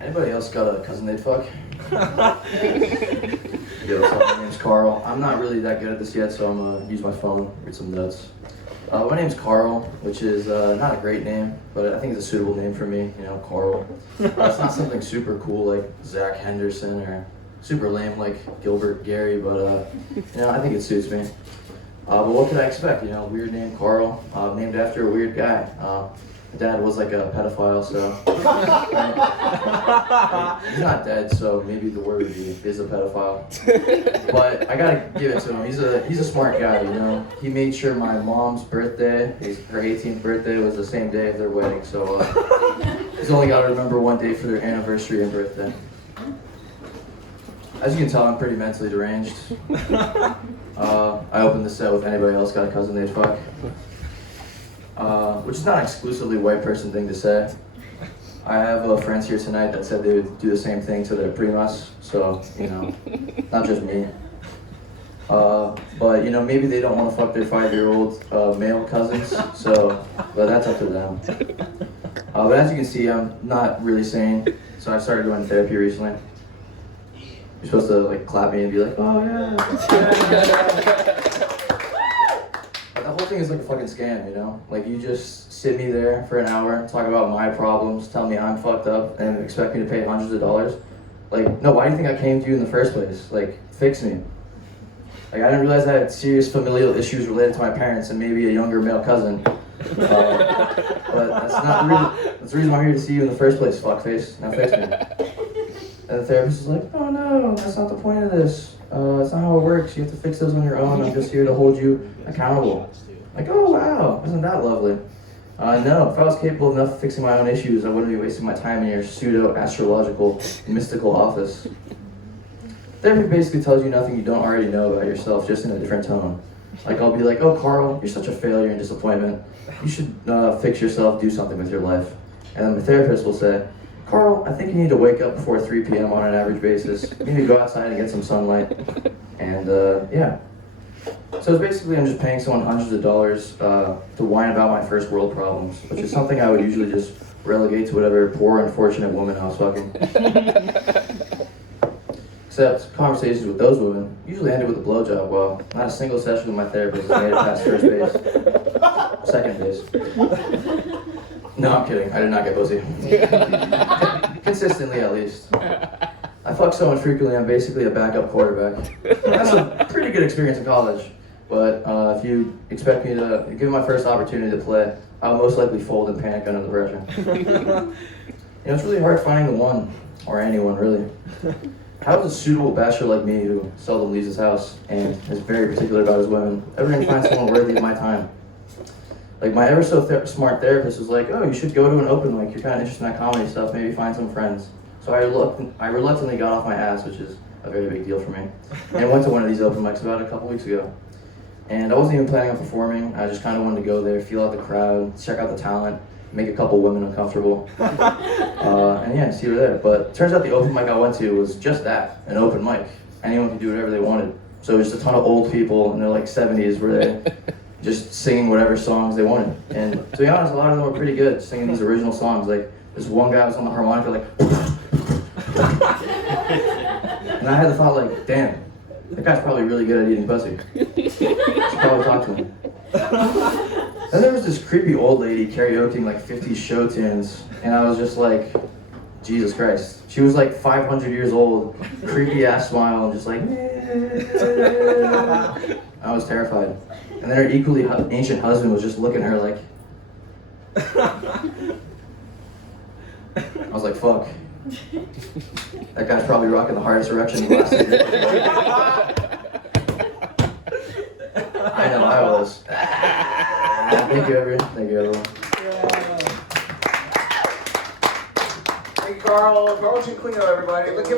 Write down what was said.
Anybody else got a cousin they'd fuck? Yo, what's up? My name's Carl. I'm not really that good at this yet, so I'm gonna use my phone, read some notes. My name's Carl, which is not a great name, but I think it's a suitable name for me, you know, Carl. It's not something super cool like Zach Henderson or super lame like Gilbert Gary, but you know, I think it suits me. But what could I expect? You know, weird name Carl, named after a weird guy. My dad was like a pedophile, so he's not dead, so maybe the word would be is a pedophile. But I gotta give it to him. He's a smart guy, you know. He made sure my mom's birthday, her 18th birthday, was the same day of their wedding. So he's only got to remember one day for their anniversary and birthday. As you can tell, I'm pretty mentally deranged. I opened the set with anybody else got a cousin they'd fuck. Which is not an exclusively white person thing to say. I have friends here tonight that said they would do the same thing to their primas, so, you know, not just me. But, you know, maybe they don't want to fuck their 5-year-old male cousins, so, but that's up to them. But as you can see, I'm not really sane, so I started doing therapy recently. You're supposed to, like, clap me and be like, oh, yeah. But the whole thing is like a fucking scam, you know? Like, you just sit me there for an hour, talk about my problems, tell me I'm fucked up, and expect me to pay hundreds of dollars. Like, no, why do you think I came to you in the first place? Like, fix me. Like, I didn't realize I had serious familial issues related to my parents and maybe a younger male cousin. But that's not the reason. That's the reason why I'm here to see you in the first place, fuckface. Now fix me. And the therapist is like, oh no, that's not the point of this. It's not how it works. You have to fix those on your own. I'm just here to hold you accountable. Like, oh wow, isn't that lovely? No, if I was capable enough of fixing my own issues, I wouldn't be wasting my time in your pseudo-astrological, mystical office. Therapy basically tells you nothing you don't already know about yourself, just in a different tone. Like, I'll be like, oh Carl, you're such a failure and disappointment. You should fix yourself, do something with your life. And then the therapist will say, Carl, I think you need to wake up before 3 p.m. on an average basis. You need to go outside and get some sunlight. And yeah. So it's basically I'm just paying someone hundreds of dollars to whine about my first world problems, which is something I would usually just relegate to whatever poor, unfortunate woman I was fucking. Except conversations with those women usually ended with a blowjob. Well, not a single session with my therapist has made it past first base. Second base. No, I'm kidding. I did not get pussy. Consistently, at least. I fuck so infrequently, I'm basically a backup quarterback. That's a pretty good experience in college. But if you expect me to give my first opportunity to play, I'll most likely fold and panic under the pressure. You know, it's really hard finding the one, or anyone really. How does a suitable bachelor like me, who seldom leaves his house and is very particular about his women, ever gonna find someone worthy of my time? Like, my ever so smart therapist was like, oh, you should go to an open mic, you're kind of interested in that comedy stuff, maybe find some friends. So I reluctantly got off my ass, which is a very big deal for me, and went to one of these open mics about a couple weeks ago. And I wasn't even planning on performing, I just kind of wanted to go there, feel out the crowd, check out the talent, make a couple women uncomfortable, and yeah, see her there. But turns out the open mic I went to was just that, an open mic. Anyone could do whatever they wanted. So it was just a ton of old people in their like 70s where they just singing whatever songs they wanted. And to be honest, a lot of them were pretty good, singing these original songs. Like, this one guy was on the harmonica like, and I had the thought like, damn, that guy's probably really good at eating pussy. Should probably talk to him. Then there was this creepy old lady karaokeing like 50s show tunes, and I was just like, Jesus Christ. She was like 500 years old, creepy ass smile, and just like, I was terrified. And then her equally ancient husband was just looking at her like, I was like, fuck. That guy's probably rocking the hardest erection in the last year. I know, I was. Thank you, everyone. Thank you, everyone. Hey, Carl. Carl should clean up, everybody. Look, give